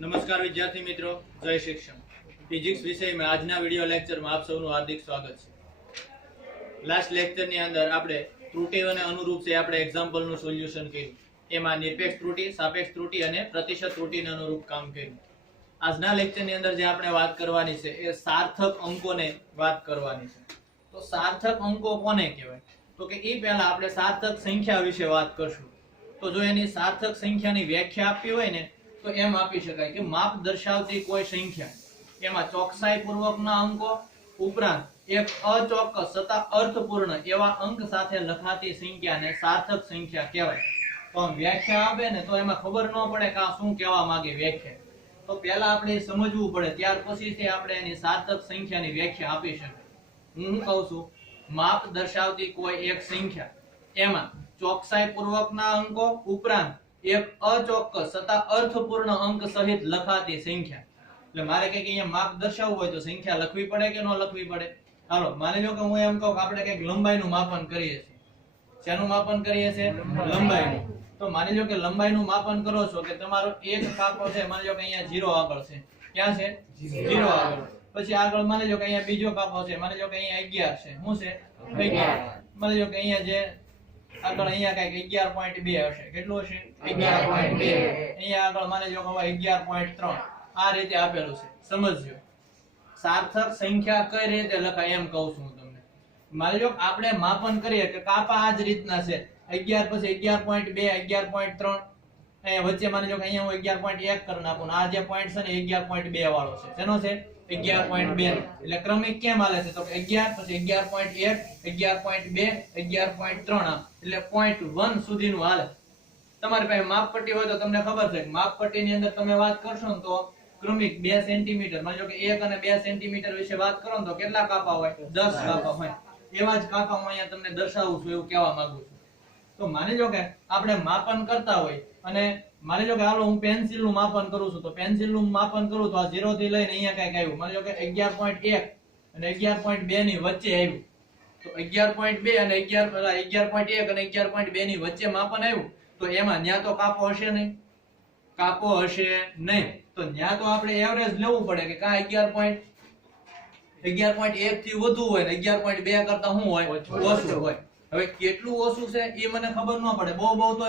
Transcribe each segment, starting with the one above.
नमस्कार विद्यार्थी मित्रों, जय शिक्षण। फिजिक्स विषय में आज वीडियो लेक्चर में आप सबનું हार्दिक स्वागत है। लास्ट लेक्चर ની અંદર આપણે ત્રુટિ અને અનુરૂપ છે આપણે એક્ઝામ્પલ નું સોલ્યુશન કર્યું। એમાં નિરપેક્ષ ત્રુટિ, સાપેક્ષ ત્રુટિ અને પ્રતિશત ત્રુટિને અનુરૂપ કામ કર્યું। આજના લેક્ચર ની અંદર જે આપણે વાત કરવાની છે એ સાર્થક અંકોને વાત કરવાની છે। તો સાર્થક અંકો કોને કહેવાય? તો કે એ પહેલા આપણે સાર્થક સંખ્યા વિશે વાત કરશું। તો જો એની સાર્થક સંખ્યાની વ્યાખ્યા આપવી હોય ને તો એમ આપી શકાય કે માપ દર્શાવતી કોઈ સંખ્યા એમાં ચોકસાઈપૂર્વકના અંકો ઉપરાંત એક અચોક્કસ છતાં અર્થપૂર્ણ એવા અંક સાથે લખાતી સંખ્યાને સાર્થક સંખ્યા કહેવાય। તો વ્યાખ્યા આપે ને તો એમાં ખબર ન પડે કે આ શું કહેવા માંગે વ્યાખ્યા, તો પહેલા આપણે સમજવું પડે, ત્યાર પછીથી આપણે એની સાર્થક સંખ્યાની વ્યાખ્યા આપી શકીએ। હું કહું છું, માપ દર્શાવતી કોઈ એક સંખ્યા એમાં ચોકસાઈપૂર્વકના અંકો ઉપરાંત એક અચોક્કસ છતાં અર્થપૂર્ણ અંક સહિત લખાતી સંખ્યા। એટલે મારે કઈક અહીંયા માપ દર્શાવવું હોય તો સંખ્યા લખવી પડે કે ન લખવી પડે? હાલો માની લો કે હું એમ કહું કે આપણે કઈક લંબાઈનું માપન કરીએ છીએ। શેનું માપન કરીએ છીએ? લંબાઈનું। તો માની લો કે લંબાઈનું માપન કરો છો કે તમારો એક કાપો છે, માની લો કે અહીંયા 0 આગળ છે। ક્યાં છે? 0 આગળ। પછી આગળ માની લો કે અહીંયા બીજો કાપો છે, માની લો કે અહીંયા 11 છે। શું છે? 11। માની લો કે અહીંયા જે આગળ અહીંયા કઈક 11.2 હશે। કેટલું હશે? 11.2। અહીંયા આગળ માની લો કે 11.3। આ રીતે આપેલું છે, સમજજો। સાર્થક સંખ્યા કઈ રીતે લખાય એમ કહું છું તમને। માની લો આપણે માપન કરીએ કે કાપા આ જ રીતના છે, 11 પછી 11.2 11.3, અહીંયા વચ્ચે માની લો કે અહીંયા હું 11.1 કરી નાખું, આ જે પોઈન્ટ છે ને 11.2 વાળો છે। શેનો છે? 11.2। એટલે ક્રમિક કેમ હાલે છે? તો 11 પછી 11.1 11.2 11.3, એટલે 0.1 સુધીનું હાલે। તમારી પાસે માપપટ્ટી હોય તો તમને ખબર છે કે માપપટ્ટીની અંદર તમે વાત કરશો ને તો ક્રમિક 2 સેન્ટીમીટર, માની લો કે 1 અને 2 સેન્ટીમીટર વિશે વાત કરો ને તો કેટલા કાપા હોય? 10 કાપા હોય। એવા જ કાપા હું અહીંયા તમને દર્શાવું છું, એવું કહેવા માંગુ છું। તો માની લો કે આપણે માપન કરતા હોય અને માની લો કે હાલો હું પેન્સિલનું માપન કરું છું, તો પેન્સિલનું માપન કરું તો આ 0 થી લઈને અહીંયા કઈક આવ્યું, માની લો કે 11.1 અને 11.2 ની વચ્ચે આવ્યું। તો 11.2 અને 11.1 અને 11.2 ની વચ્ચે માપન આવ્યું, તો એમાં ન્યા તો કાપો હશે નહીં, કાપો હશે નહીં। તો ન્યા તો આપણે એવરેજ લેવું પડે કે કા 11.1 થી વધુ હોય ને 11.2 કરતા શું હોય? ઓછું હોય। હવે કેટલું ઓછું છે એ મને ખબર ન પડે, બહુ તો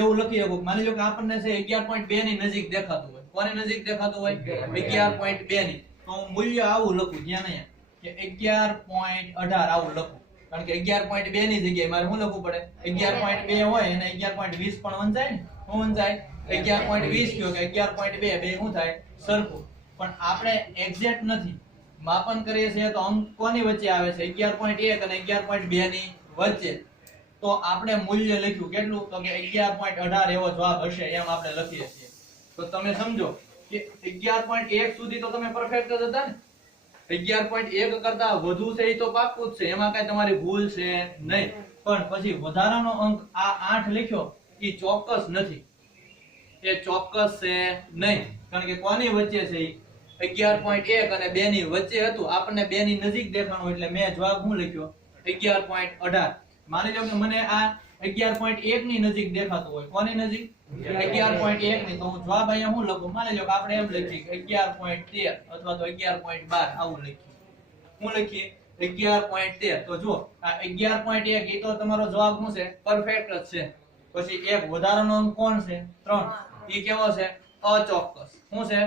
એવું લખી શકું, માની લો કે આપણને છે 11.2 ની નજીક દેખાતું હોય। કોની નજીક દેખાતું હોય? 11.2 ની। તો હું મૂલ્ય આવું લખું, ધ્યાન અહીંયા કે 11.18 આવું લખું, કારણ કે 11.2 ની જગ્યાએ મારે શું લખવું પડે? 11.2 હોય અને 11.20 પણ વંચાય ને, શું વંચાય? 11.20 કયો કે 11.2 બે શું થાય? સરખું। પણ આપણે એક્ઝેક્ટ નથી, માપન કરીએ છીએ તો અંક કોની વચ્ચે આવે છે? 11.1 અને 11.2 ની વચ્ચે। તો આપણે મૂલ્ય લખ્યું કેટલું? તો કે 11.18 એવો જવાબ હશે, એમ આપણે લખીએ છીએ। તો તમે સમજો કે 11.1 સુધી તો તમે પરફેક્ટ જ હતા ને, 11.1 કરતા વધુ છે એ તો પાક્કું જ છે, એમાં કઈ તમારી ભૂલ છે નહીં। પણ પછી વધારાનો અંક આ 8 લખ્યો એ ચોક્કસ નથી, એ ચોક્કસ છે નહીં, કારણ કે કોની વચ્ચે છે? 11.1 અને 2 ની વચ્ચે હતું, આપણને 2 ની નજીક દેખાણું એટલે મેં જવાબ શું લખ્યો? 11.18। માની લો કે મને આ 11.1 ની નજીક દેખાતું હોય, કોની નજીક? 11.1 ની, તો હું જવાબ અહીંયા શું લખું? માની લો કે આપણે એમ લખીએ કે 11.13 અથવા તો 11.12 આવું લખીએ। શું લખીએ? 11.13। તો જો આ 11.1 એ તો તમારો જવાબ શું છે? પરફેક્ટ જ છે। પછી એક વધારાનો અંક કોણ છે? 3। એ કેવો છે? અચોક્કસ। શું છે?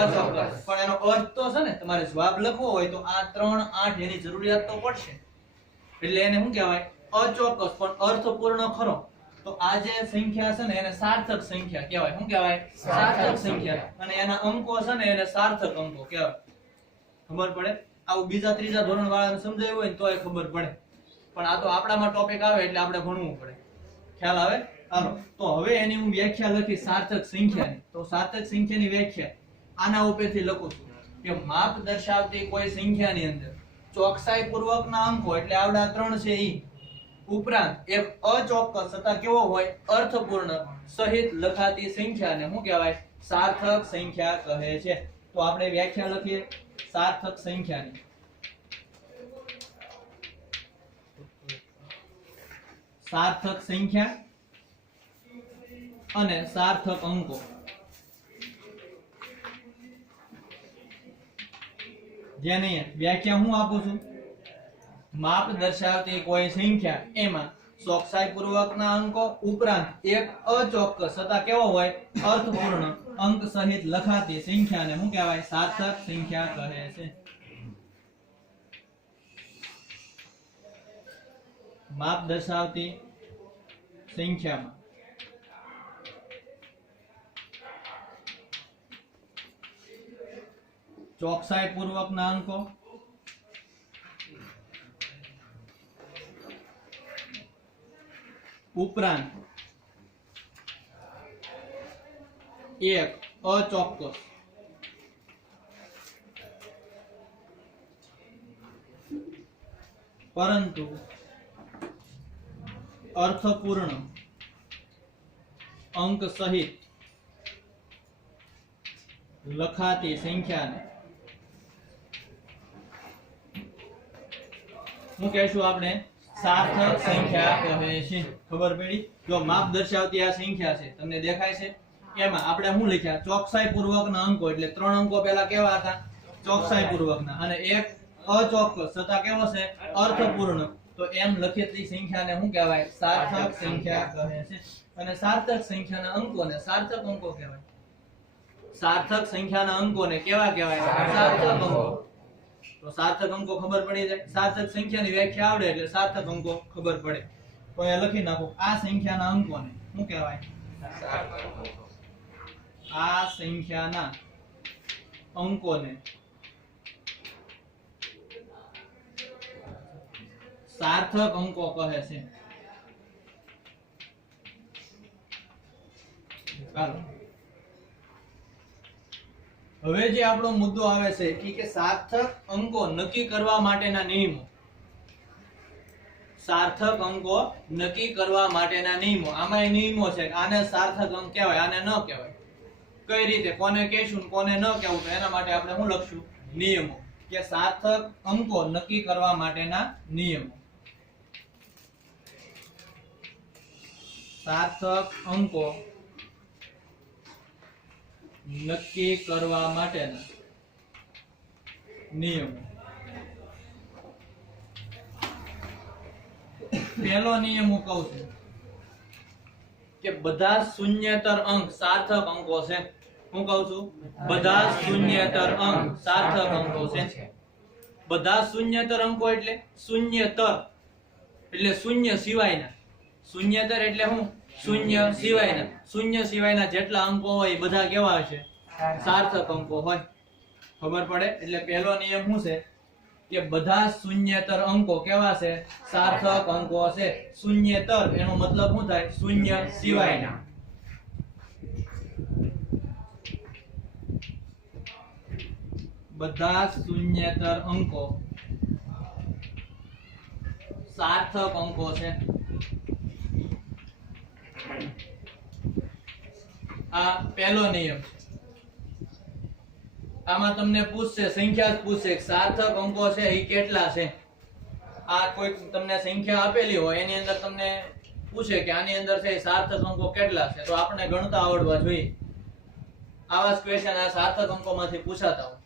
અચોક્કસ। પણ એનો અર્થ તો છે ને, તમારે જવાબ લખવો હોય તો આ 3 8 એની જરૂરિયાત તો પડશે, એટલે એને શું કહેવાય? અચોક્કસ પણ અર્થપૂર્ણ ખરો। તો આ જે સંખ્યા છે ને એને સાર્થક સંખ્યા કહેવાય। શું કહેવાય? સાર્થક સંખ્યા। અને એના અંકો છે ને એને સાર્થક અંકો કહેવાય। ખબર પડે? આવું બીજા ત્રીજા ધોરણ વાળાને સમજાયું હોય ને તોય ખબર પડે, પણ આ તો આપણામાં ટોપિક આવે એટલે આપણે ભણવું પડે। ખ્યાલ આવે? હાલો તો હવે એની હું વ્યાખ્યા લખી સાર્થક સંખ્યાની। તો સાર્થક સંખ્યાની વ્યાખ્યા આના ઉપરથી લખું છું કે માપ દર્શાવતી કોઈ સંખ્યાની અંદર ચોકસાઈ પૂર્વકના અંકો એટલે આવડા 3 છે ઈ ઉપરાંત એક અચોક્કસ છતાં કેવો હોય? અર્થપૂર્ણ સહિત લખાતી સંખ્યાને શું કહેવાય? સાર્થક સંખ્યા કહે છે। તો આપણે વ્યાખ્યા લખીએ સાર્થક સંખ્યાની। સાર્થક સંખ્યા અને સાર્થક અંકો। જેની વ્યાખ્યા હું આપું છું, માપ દર્શાવતી કોઈ સંખ્યા એમાં ચોકસાઈ પૂર્વકના અંકો ઉપરાંત એક અચોક્કસ છતાં કેવો હોય અર્થપૂર્ણ અંક સહિત લખાતી સંખ્યાને શું કહેવાય? સાર્થક સંખ્યા કહે છે. માપ દર્શાવતી સંખ્યામાં ચોકસાઈ પૂર્વકના અંકો ઉપરાંત એક અચોક્કસ પરંતુ અર્થપૂર્ણ અંક સહિત લખાતી સંખ્યાને શું કહેશું આપણે? સાર્થક સંખ્યા કહે છે. ખબર પડી? જો માપ દર્શાવતી આ સંખ્યા છે, તમને દેખાય છે? એમાં આપણે શું લખ્યા? ચોકસાઈ પૂર્વકના અંકો, એટલે 3 અંકો પહેલા કેવા હતા? ચોકસાઈ પૂર્વકના, અને એક અચોક્કસ છતાં કેવો છે? અર્થપૂર્ણ. તો એમ લખેલી સંખ્યાને શું કહેવાય? સાર્થક સંખ્યા કહે છે. અને સાર્થક સંખ્યાના અંકોને સાર્થક અંકો કહેવાય. સાર્થક સંખ્યાના અંકોને કેવા કહેવાય? સાર્થક અંકો. તો સાર્થક અંકો ખબર પડી જાય. સાર્થક સંખ્યાની વ્યાખ્યા આવડે એટલે સાર્થક અંકો ખબર પડે. તો એ લખી નાખો, આ સંખ્યાના અંકોને શું કહેવાય? આ સંખ્યાના અંકોને સાર્થક અંકો કહે છે. ચાલો, હવે જે આપણો મુદ્દો આવે છે કે સાર્થક અંકો નક્કી કરવા માટેના નિયમો. સાર્થક અંકો નક્કી કરવા માટેના નિયમો. આમાં નિયમો છે કે આને સાર્થક અંક કહેવાય, આને ન કહેવાય. કઈ રીતે, કોને કહેશું, કોને ન કહેવું, તો એના માટે આપણે શું લખશું? નિયમો. કે સાર્થક અંકો નક્કી કરવા માટેના નિયમો. સાર્થક અંકો નક્કી કરવા માટેના નિયમો. પહેલો નિયમ હું કહું છું કે બધા શૂન્યેતર અંક સાર્થક અંકો છે. હું કહું છું બધા શૂન્યેતર અંક સાર્થક અંકો છે. બધા શૂન્યેતર અંકો એટલે શૂન્યેતર એટલે શૂન્ય સિવાયના. શૂન્યેતર એટલે શું? શૂન્ય સિવાયના. શૂન્ય સિવાયના જેટલા અંકો હોય એ બધા કેવા છે? સાર્થક અંકો હોય. ખબર પડે? એટલે પહેલો નિયમ શું છે કે બધા શૂન્યેતર અંકો કેવા છે? સાર્થક અંકો છે. શૂન્યેતર એનો મતલબ શું થાય? શૂન્ય સિવાયના. બધા શૂન્યેતર અંકો સાર્થક અંકો છે. આ પહેલો નિયમ. આમાં તમને પૂછશે, સંખ્યા જ પૂછશે, સાર્થક અંકો છે એ કેટલા છે. આ કોઈ તમને સંખ્યા આપેલી હોય એની અંદર તમને પૂછે કે આની અંદર છે સાર્થક અંકો કેટલા છે, તો આપણે ગણતા આવડવા જોઈએ. આવા જ ક્વેશ્ચન આ સાર્થક અંકોમાંથી પૂછાતા હોય.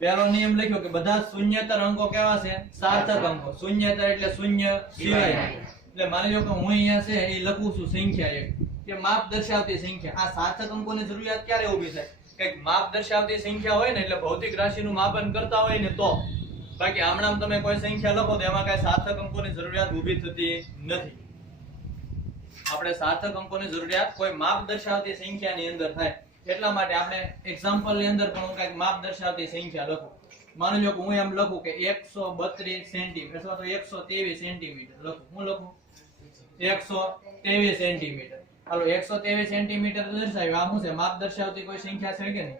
પહેલો નિયમ લખ્યો કે બધા શૂન્યેતર અંકો કેવા છે? સાર્થક અંકો. શૂન્યેતર એટલે શૂન્ય સિવાય. એટલે માની લો કે હું અહીંયા છે એ લખું છું સંખ્યા એક, કે માપ દર્શાવતી સંખ્યા. આ સાર્થક અંકોની જરૂરિયાત ક્યારે ઊભી થાય? કે માપ દર્શાવતી સંખ્યા હોય ને, એટલે ભૌતિક રાશિનું માપન કરતા હોય ને તો. બાકી આમણામ તમે કોઈ સંખ્યા લખો તો એમાં કઈ સાર્થક અંકોની જરૂરિયાત ઊભી થતી નથી. આપણે સાર્થક અંકોની જરૂરિયાત કોઈ માપ દર્શાવતી સંખ્યાની અંદર થાય. એટલા માટે આપણે એક્ઝામ્પલ ની અંદર પણ હું કઈક માપ દર્શાવતી સંખ્યા લખું. માની લો કે હું એમ લખું કે 132 સેન્ટીમીટર અથવા તો 123 સેન્ટીમીટર લખું. હું લખું 123 સેન્ટીમીટર. હાલો, 123 સેન્ટીમીટર દર્શાવ્યું. આ શું છે? માપ દર્શાવતી કોઈ સંખ્યા છે કે નહીં?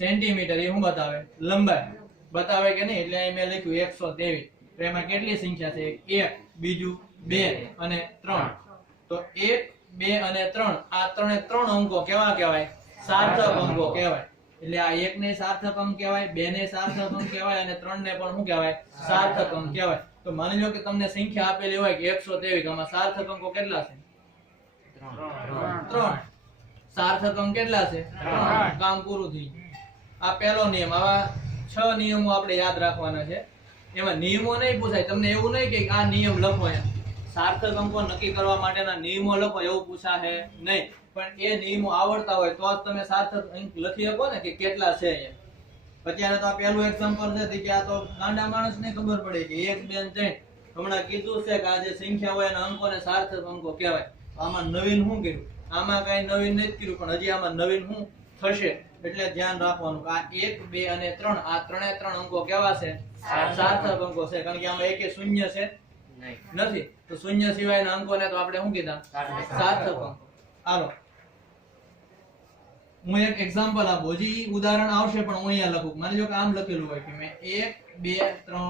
સેન્ટીમીટર એ શું બતાવે? લંબાઈ બતાવે કે નહીં? એટલે અહીં મેં લખ્યું 123. તો એમાં કેટલી સંખ્યા છે? 1, બીજું 2 અને 3. તો 1, 2 અને 3, આ ત્રણે ત્રણ અંકો કેવા કહેવાય? સાર્થક અંકો કહેવાય. એટલે આ 1 ને સાર્થક અંક કહેવાય, 2 ને સાર્થક અંક કહેવાય અને 3 ને પણ શું કહેવાય? સાર્થક અંક કહેવાય. તો માની લો કે તમને સંખ્યા આપેલી હોય કે 123, આમાં સાર્થક અંકો કેટલા છે? 3. સાર્થક અંક કેટલા છે? 3. કામ પૂરું થઈ ગયું. આ પહેલો નિયમ. આવા 6 નિયમો આપણે યાદ રાખવાના છે. એમાં નિયમો નહીં પૂછાય તમને, એવું નહીં કે આ નિયમ લખો એમ. સાર્થક અંકો નક્કી કરવા માટેના નિયમો લખો એવું પૂછાશે નહીં. પણ એ નિયમો આવડતા હોય તો જ તમે સાર્થક અંક લખી શકો ને કે કેટલા છે એમ. અત્યારે તો આ પહેલું એક્ઝામ્પલ છે કે આ તો ગાંડા માણસને ખબર પડે કે 1 2 3 હમણાં કીધું છે કે આ જે સંખ્યા હોય એના અંકોને સાર્થક અંકો કહેવાય. આમાં નવીન શું કર્યું? આમાં કઈ નવીન નથી કર્યું, પણ હજી આમાં નવીન શું થશે એટલે ધ્યાન રાખવાનું કે આ 1 2 અને 3 આ ત્રણે ત્રણ અંકો કેવા છે? સાર્થક અંકો છે. કારણ કે આમાં એકે શૂન્ય છે નથી, તો શૂન્ય સિવાયના અંકોને તો આપણે શું કીધા? સાર્થક અંકો. હાલો હું એક એક્ઝામ્પલ આપું, હજી ઉદાહરણ આવશે પણ હું અહીંયા લખું. માની લો કે આમ લખેલું હોય કે મેં 1 2 3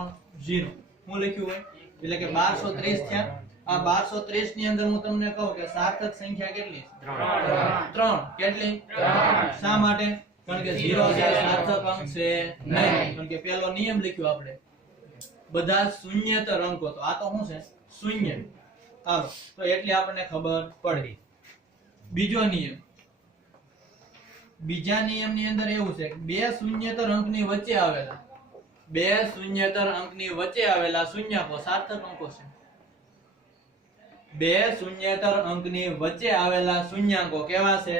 0 હું લખ્યું હોય એટલે કે 1230 થયા. આ 1230 ની અંદર હું તમને કહું કે સાર્થક સંખ્યા કેટલી? 3. કેટલી? 3. શા માટે? કારણ કે 0 છે સાર્થક અંક છે નહીં. કારણ કે પહેલો નિયમ લખ્યો આપણે બધા શૂન્યતર અંકો, તો આ તો શું છે? શૂન્ય. હાલો તો એટલી આપણને ખબર પડી. બીજો નિયમ, બીજા નિયમની અંદર એવું છે કે બે શૂન્યતર અંકની વચ્ચે આવેલા શૂન્યાંકો સાર્થક અંકો છે. બે શૂન્યતર અંકની વચ્ચે આવેલા શૂન્યાંકો કેવા છે?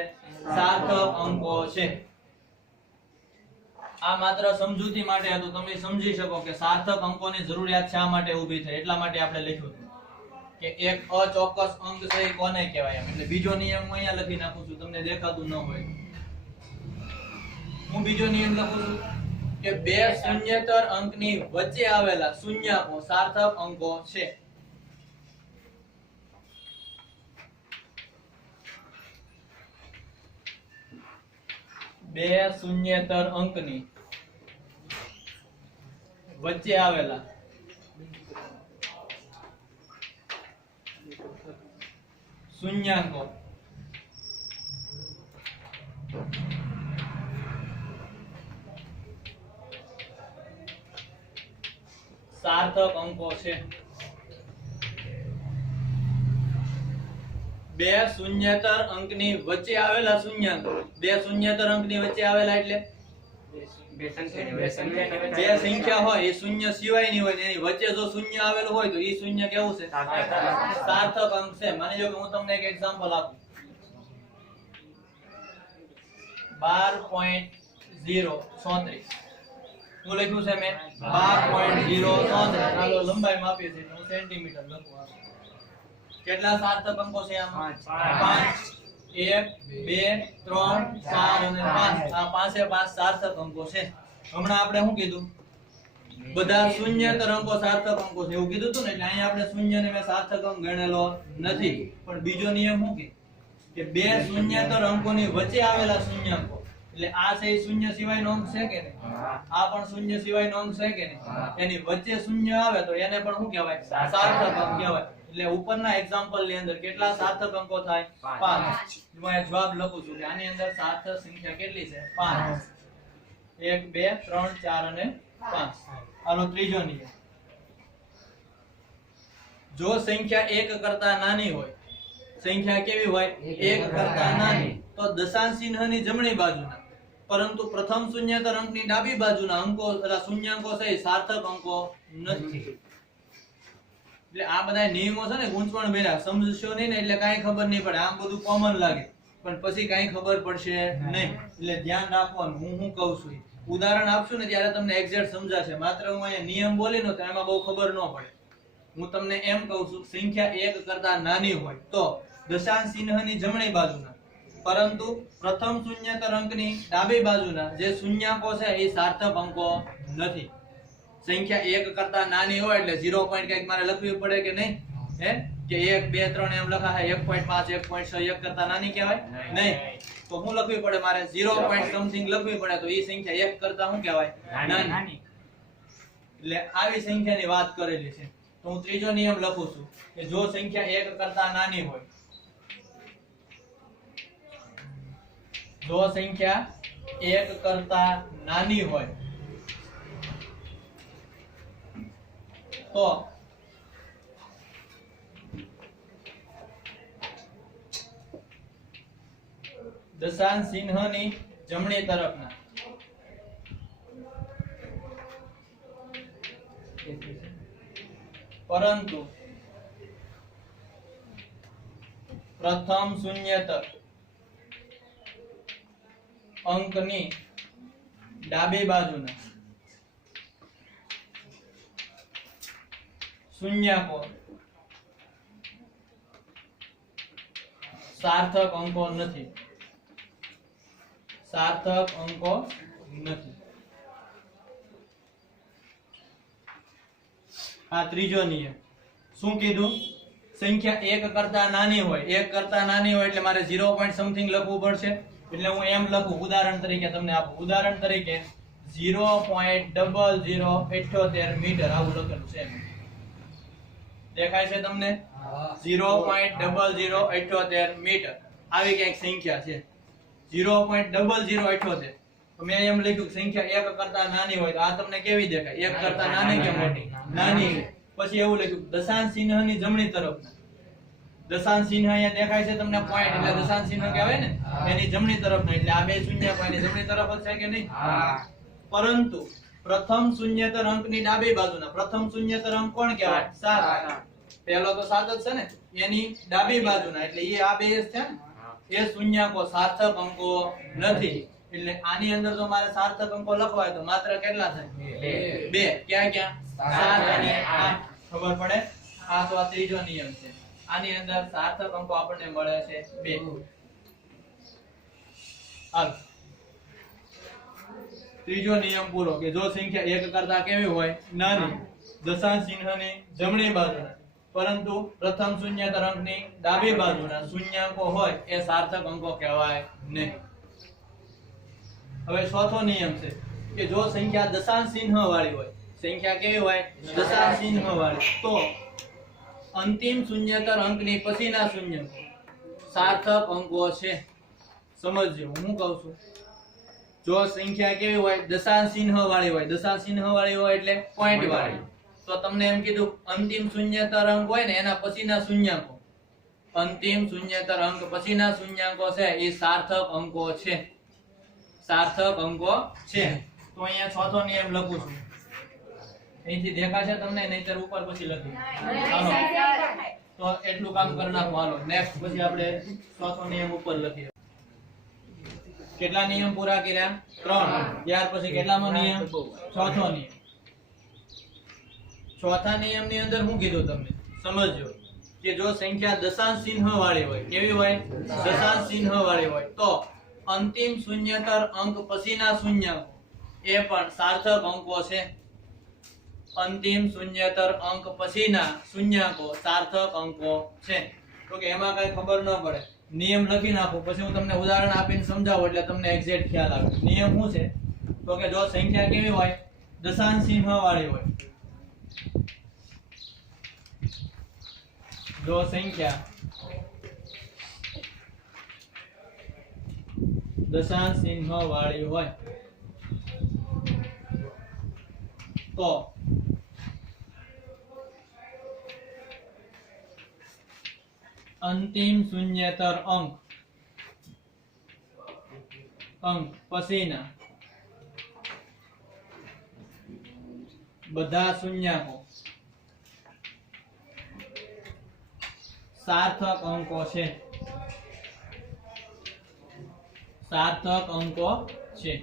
સાર્થક અંકો છે. આ માત્ર સમજૂતી માટે હતું, તમે સમજી શકો કે સાર્થક અંકોની જરૂરિયાત શા માટે ઊભી થઈ, એટલા માટે આપણે લખ્યું કે એક અચોક્કસ અંક છે એ કોને કહેવાય એમ. એટલે બીજો નિયમ હું અહીંયા લખી નાખું છું, તમને દેખાતું ન હોય. હું બીજો નિયમ લખું છું કે બે શૂન્યતર અંકની વચ્ચે આવેલા શૂન્યાંકો સાર્થક અંકો છે. બે શૂન્યતર અંકની વચ્ચે આવેલા શૂન્યાંકો સાર્થક અંકો છે. બે શૂન્યતર અંકની વચ્ચે આવેલા શૂન્યાંકો. બે શૂન્યતર અંકની વચ્ચે આવેલા એટલે બે સંખ્યા હોય એ શૂન્ય સિવાયની હોય, એની વચ્ચે જો શૂન્ય આવેલું હોય તો એ શૂન્ય કેવું છે? સાર્થક અંક છે. માની લો કે હું તમને એક એક્ઝામ્પલ આપું, 12.034 હું લખ્યું છે મેં 12.034. ચાલો લંબાઈ માપીએ છીએ, હું સેન્ટીમીટર લખું. કેટલા સાર્થક અંકો છે આમાં? 5. 1 2 3 4 અને 5. આ પાંચે પાંચ સાર્થક અંકો છે. હમણાં આપણે શું કીધું? બધા શૂન્યતર અંકો સાર્થક અંકો છે એવું કીધું હતું ને. એટલે અહીંયા આપણે શૂન્યને મેં સાર્થક અંક ગણેલો નથી. પણ બીજો નિયમ શું કે બે શૂન્યતર અંકોની વચ્ચે આવેલા શૂન્યાંકો, એટલે આ છે શૂન્ય સિવાયનો અંક છે કે નહીં? આ પણ શૂન્ય સિવાયનો અંક છે કે નહીં? એની વચ્ચે શૂન્ય આવે તો એને પણ શું કહેવાય? સાર્થક અંક કહેવાય. એટલે ઉપરના એક્ઝામ્પલ ની અંદર કેટલા સાર્થક અંકો થાય? 5. હું આ જવાબ લખું છું કે આની અંદર સાર્થક સંખ્યા કેટલી છે? 5. 1 2 3 4 અને 5. આનો ત્રીજો નિયમ, જો સંખ્યા 1 કરતા નાની હોય, સંખ્યા કેવી હોય? 1 કરતા નાની, તો દશાંશ ચિહ્નની જમણી બાજુના પરંતુ પ્રથમ શૂન્યતર અંકની ડાબી બાજુના અંકો અથવા શૂન્યાંકો છે સાર્થક અંકો નથી. એટલે આ બધા નિયમો છે ને ગૂંચવણ ભર્યા, સમજશો નહીં ને એટલે કાંઈ ખબર નહીં પડે. આમ બધું કોમન લાગે પણ પછી કાંઈ ખબર પડશે નહીં. એટલે ધ્યાન રાખવાનું. હું કહું છું ઉદાહરણ આપશું ને ત્યારે તમને એક્ઝેક્ટ સમજાશે. માત્ર હું અહીંયા નિયમ બોલીનો તો એમાં બહુ ખબર ન પડે. હું તમને એમ કહું છું સંખ્યા 1 કરતા નાની હોય તો દશાંશ ચિહ્નની જમણી બાજુના પરંતુ પ્રથમ શૂન્યતર અંકની ડાબી બાજુના જે શૂન્યાંકો છે એ સાર્થક અંકો નથી. સંખ્યા 1 કરતા નાની હોય એટલે 0 પોઈન્ટ કંઈક મારે લખવી પડે કે નહીં? હે કે 1 2 3 એમ લખાય? 1.5 1.6 1 કરતા નાની કહેવાય નહીં. તો હું લખવી પડે મારે 0 પોઈન્ટ સમથિંગ લખવી પડે, તો એ સંખ્યા 1 કરતા શું કહેવાય? નાની. એટલે આવી સંખ્યાની વાત કરેલી છે. તો હું ત્રીજો નિયમ લખું છું કે જો સંખ્યા 1 કરતા નાની હોય, જો સંખ્યા 1 કરતા નાની હોય તો દશાંશ ચિહ્નની જમણી તરફના પરંતુ પ્રથમ શૂન્યતર અંકની ડાબી બાજુના શૂન્યાંકો સાર્થક અંકો નથી. સાર્થક અંકો નથી. આ ત્રીજો નિયમ. શું કીધું? સંખ્યા 1 કરતા નાની હોય, 1 કરતા નાની હોય એટલે મારે 0 પોઈન્ટ સમથિંગ લખવું પડશે. એટલે હું એમ લખું, ઉદાહરણ તરીકે તમને આપું. ઉદાહરણ તરીકે 0.0078 મીટર આવું લખેલું છે. દેખાય છે તમને? 0.0078 મીટર આવી કંઈક સંખ્યા છે. 0.0078. તો મેં એમ લખ્યું સંખ્યા 1 કરતા નાની હોય તો આ તમને કેવી દેખાય? 1 કરતા નાની કે મોટી? નાની. પછી એવું લખ્યું દશાંશ ચિહ્નની જમણી તરફ. દશાંશ ચિહ્ન અહીંયા દેખાય છે તમને પોઈન્ટ, એટલે દશાંશ ચિહ્ન કહેવાય ને, એની જમણી તરફ. એટલે આ બે શૂન્યાંકો એની જમણી તરફ જ છે કે નહીં? પરંતુ પ્રથમ શૂન્યતર અંકની ડાબી બાજુના પ્રથમ શૂન્યતર અંક કોણ કહેવાય? 7. પહેલો તો 7 જ છે ને, એની ડાબી બાજુના એટલે એ આ બે છે ને, એ શૂન્યાંકો સાર્થક અંકો નથી. એટલે આની અંદર જો મારે સાર્થક અંકો લખવા હોય તો માત્ર કેટલા થાય? 2. ક્યાં ક્યાં? 7 અને 8. ખબર પડે? આ તો આ ત્રીજો નિયમ છે. આની અંદર સાર્થક અંકો આપણને મળે છે 2. હાલ ત્રીજો નિયમ પૂરો કે જો સંખ્યા 1 કરતા કેવી હોય? નાની, દશાંશ ચિહ્નની જમણી બાજુના પરંતુ પ્રથમ શૂન્યતર અંકની ડાબી બાજુના શૂન્યાંકો હોય એ સાર્થક અંકો કહેવાય નહીં. હવે ચોથો નિયમ છે કે જો સંખ્યા દશાંશ ચિહ્ન વાળી હોય, સંખ્યા કેવી હોય? દશાંશ ચિહ્ન વાળી, તો અંતિમ શૂન્યતર અંકની પછીના શૂન્યાંકો સાર્થક અંકો છે. સમજજો હું કહું છું. જો સંખ્યા કેવી હોય? દશાંશ ચિહ્ન વાળી હોય. દશાંશ ચિહ્ન વાળી હોય એટલે પોઈન્ટ વાળી. તો તમને એમ કીધું અંતિમ શૂન્યતર અંક હોય ને એના પછીના શૂન્યાંકો, અંતિમ શૂન્યતર અંક પછીના શૂન્યાંકો છે એ સાર્થક અંકો છે. સાર્થક અંકો છે. તો અહીંયા ચોથો નિયમ લખું છું. અહીંથી દેખાશે તમને? નહીતર ઉપર પછી લખી. તો એટલું કામ કરી નાખો. હાલો નેક્સ્ટ પછી આપણે ચોથો નિયમ ઉપર લખીએ. કેટલા નિયમ પૂરા કર્યા? 3. ત્યાર પછી કેટલામો નિયમ? ચોથો નિયમ. ચોથા નિયમ ની અંદર શું કીધું તમને? સમજજો કે જો સંખ્યા દશાંશ ચિહ્ન વાળી હોય, કેવી હોય? દશાંશ ચિહ્ન વાળી હોય, તો અંતિમ શૂન્યતર અંક પછીના શૂન્યાંકો એ પણ સાર્થક અંકો છે. અંતિમ શૂન્યતર અંક પછીના શૂન્યાંકો સાર્થક અંકો છે. તો કે એમાં કઈ ખબર ન પડે, નિયમ લખી નાખો, પછી હું તમને ઉદાહરણ આપીને સમજાવું એટલે તમને એક્ઝેક્ટ ખ્યાલ આવે. નિયમ શું છે? તો કે જો સંખ્યા કેવી હોય? દશાંશ ચિહ્ન વાળી હોય. જો સંખ્યા દશાંશ ચિહ્ન વાળી હોય તો અંતિમ શૂન્યતર અંક પછીના બધા શૂન્યાંકો સાર્થક અંકો છે. સાર્થક અંકો છે.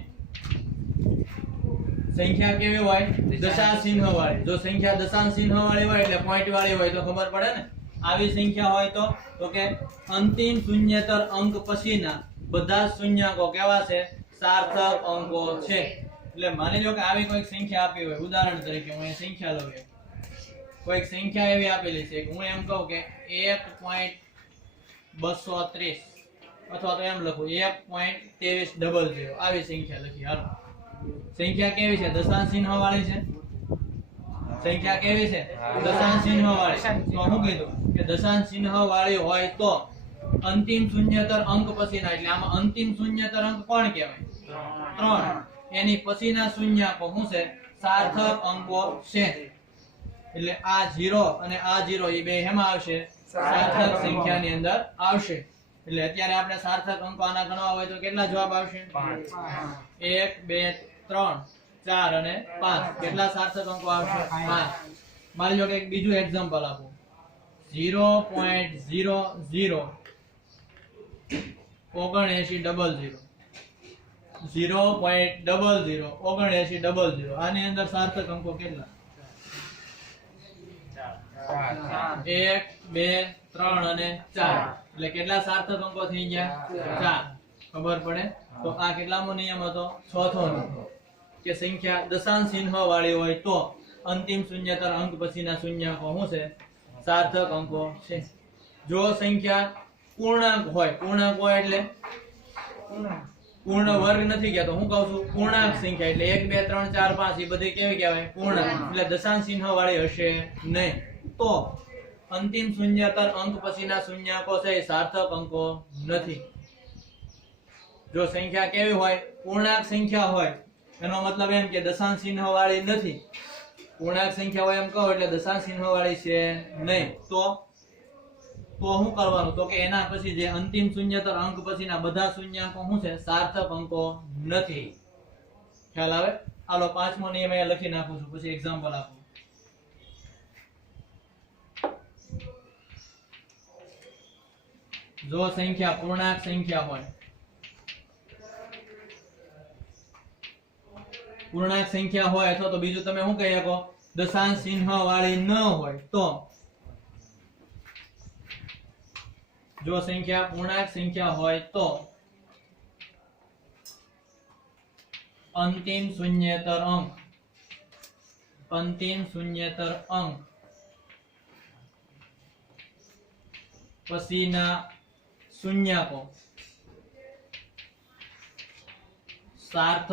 સંખ્યા કેવી હોય? દશાંશ ચિહ્ન વાળી. જો સંખ્યા દશાંશ ચિહ્ન વાળી હોય એટલે પોઈન્ટ વાળી હોય તો ખબર પડે ને. આવી સંખ્યા હોય તો કે અંતિમ શૂન્યતર અંક પછીના બધા શૂન્યાંકો કેવા છે? સાર્થક અંકો છે. એટલે માની લો કે આવી કોઈક સંખ્યા આપી હોય, ઉદાહરણ તરીકે હું એ સંખ્યા લઉં. કોઈક સંખ્યા એવી આપેલી છે, હું એમ કહું કે 1.230 અથવા તો એમ લખું 1.2300 આવી સંખ્યા લખી. હાલો સંખ્યા કેવી છે? દશાંશ ચિહ્ન વાળી છે. સંખ્યા કેવી છે? દશાંશ ચિહ્ન વાળી. તો હું કીધું કે દશાંશ ચિહ્ન વાળી હોય તો અંતિમ શૂન્યતર અંક પછીના, એટલે આમાં અંતિમ શૂન્યતર અંક કોણ કહેવાય? 3. એની પછીના શૂન્યાંકો શું છે? સાર્થક અંકો છે. એટલે આ 0 અને આ 0 એ બે હેમાં આવશે? સાર્થક સંખ્યાની અંદર આવશે. એટલે અત્યારે આપણે સાર્થક અંકો આના ગણવા હોય તો કેટલા જવાબ આવશે? 1 2 3 4 અને 5. કેટલા સાર્થક અંકો આવશે? 5. માની લો કે એક બીજું એક્ઝામ્પલ આપો 0.00 7900 0.007900 આની અંદર સાર્થક અંકો કેટલા? 1 2 3 અને 4 એટલે કેટલા સાર્થક અંકો થઈ ગયા? 4 ખબર પડે તો આ કેટલામો નિયમ હતો? ચોથો નિયમ કે સંખ્યા દશાંશ ચિહ્ન વાળી હોય તો અંતિમ શૂન્યતર અંક પછીના શૂન્યાંકો શું છે? સાર્થક અંકો છે. જો સંખ્યા પૂર્ણાંક હોય એટલે પૂર્ણ વર્ગ નથી ગયા તો હું કહું છું પૂર્ણાંક સંખ્યા એટલે 1 2 3 4 5 એ બધી કેવી કહેવાય? પૂર્ણાંક. એટલે દશાંશ ચિહ્ન વાળી હશે નહીં તો અંતિમ શૂન્યતર અંક પછીના શૂન્યાંકો છે એ સાર્થક અંકો નથી. જો સંખ્યા કેવી હોય? પૂર્ણાંક સંખ્યા હોય એનો મતલબ એમ કે દશાંશ ચિહ્ન વાળી નથી. પૂર્ણાંક સંખ્યા હોય એમ કહો એટલે દશાંશ ચિહ્ન વાળી છે નહીં તો શું કરવાનું? તો કે એના પછી જે અંતિમ શૂન્યતર અંક પછીના બધા શૂન્યાંકો શું છે? સાર્થક અંકો નથી. ખ્યાલ આવે? હાલો પાંચમો નિયમ અહીંયા લખી નાખું છું પછી એક્ઝામ્પલ આપું. જો સંખ્યા પૂર્ણાંક સંખ્યા હોય અથવા તો બીજું તમે શું કહી શકો? દશાંશ ચિહ્ન વાળી ન હોય તો જો સંખ્યા પૂર્ણાંક સંખ્યા હોય તો અંતિમ શૂન્યેતર અંક પછીના શૂન્યાંકો સાર્થક